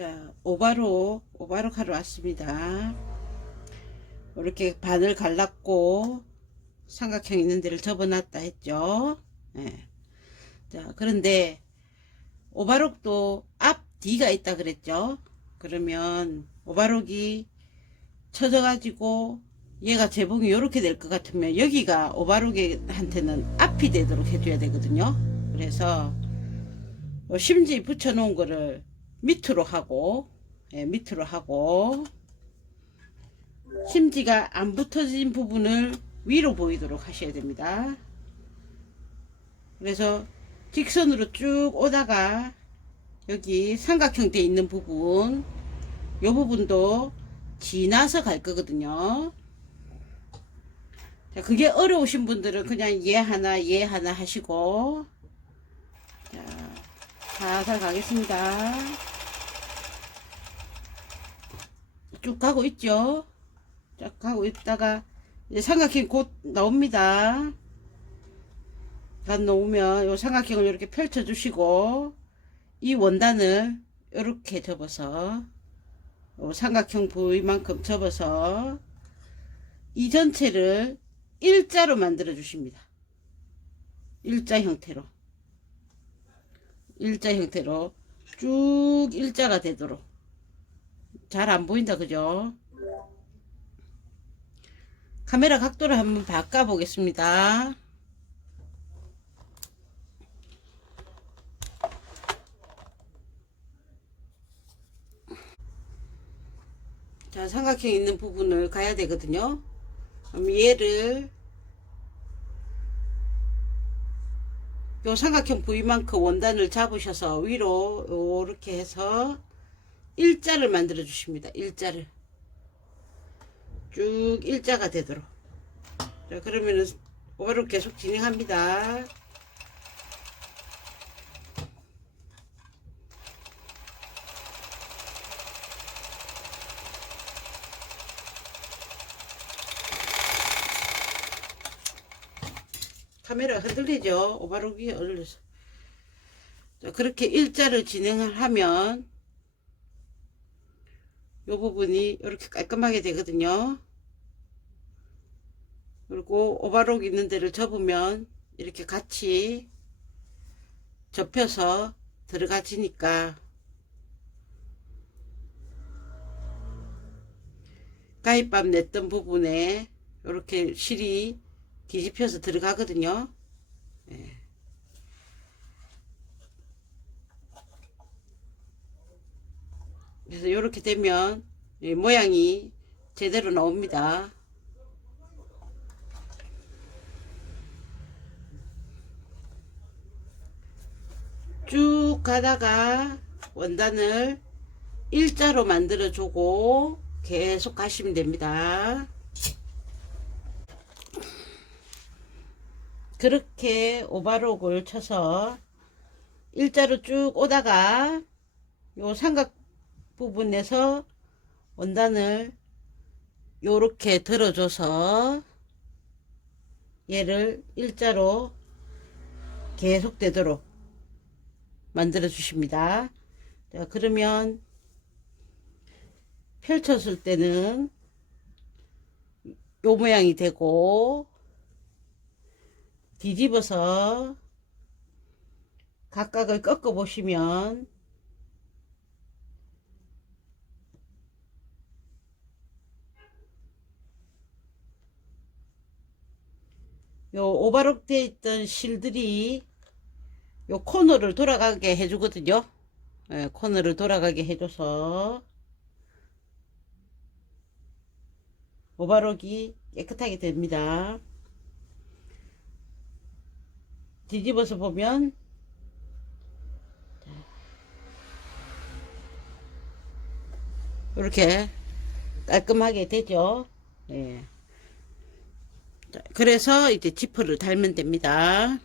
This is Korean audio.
자, 오바로, 오바로 가루 왔습니다. 이렇게 반을 갈랐고, 삼각형 있는 데를 접어놨다 했죠. 예. 자, 그런데, 오바록도 앞 뒤가 있다 그랬죠. 그러면, 오바록이 쳐져가지고, 얘가 재봉이 이렇게 될 것 같으면, 여기가 오바록한테는 앞이 되도록 해줘야 되거든요. 그래서, 어, 심지 붙여놓은 거를 밑으로 하고 예, 밑으로 하고 심지가 안 붙어진 부분을 위로 보이도록 하셔야 됩니다. 그래서 직선으로 쭉 오다가 여기 삼각형 돼 있는 부분 요 부분도 지나서 갈 거거든요. 자, 그게 어려우신 분들은 그냥 얘 하나 얘 하나 하시고 자, 살살 가겠습니다. 쭉 가고 있죠. 쭉 가고 있다가 이제 삼각형 곧 나옵니다. 간 나오면 요 삼각형을 이렇게 펼쳐 주시고 이 원단을 이렇게 접어서 요 삼각형 부위만큼 접어서 이 전체를 일자로 만들어 주십니다. 일자 형태로. 일자 형태로 쭉 일자가 되도록 잘 안 보인다 그죠? 카메라 각도를 한번 바꿔 보겠습니다. 자 삼각형 있는 부분을 가야 되거든요. 그럼 얘를 요 삼각형 부위만큼 원단을 잡으셔서 위로 요렇게 해서 일자를 만들어 주십니다. 일자를 쭉 일자가 되도록 자 그러면은 오바로 계속 진행합니다. 카메라 흔들리죠? 오바로기 얼려서. 자, 그렇게 일자를 진행을 하면 이 부분이 이렇게 깔끔하게 되거든요. 그리고 오바록 있는 데를 접으면 이렇게 같이 접혀서 들어가지니까 가위밥 냈던 부분에 이렇게 실이 뒤집혀서 들어가거든요. 예. 그래서 이렇게 되면 이 모양이 제대로 나옵니다. 쭉 가다가 원단을 일자로 만들어 주고 계속 가시면 됩니다. 그렇게 오바록을 쳐서 일자로 쭉 오다가 요 삼각 부분에서 원단을 요렇게 들어줘서 얘를 일자로 계속 되도록 만들어 주십니다. 자, 그러면 펼쳤을 때는 요 모양이 되고 뒤집어서 각각을 꺾어 보시면 요 오바록 돼 있던 실들이 요 코너를 돌아가게 해주거든요. 예, 코너를 돌아가게 해줘서 오바록이 깨끗하게 됩니다. 뒤집어서 보면 이렇게 깔끔하게 되죠. 예. 자, 그래서 이제 지퍼를 달면 됩니다.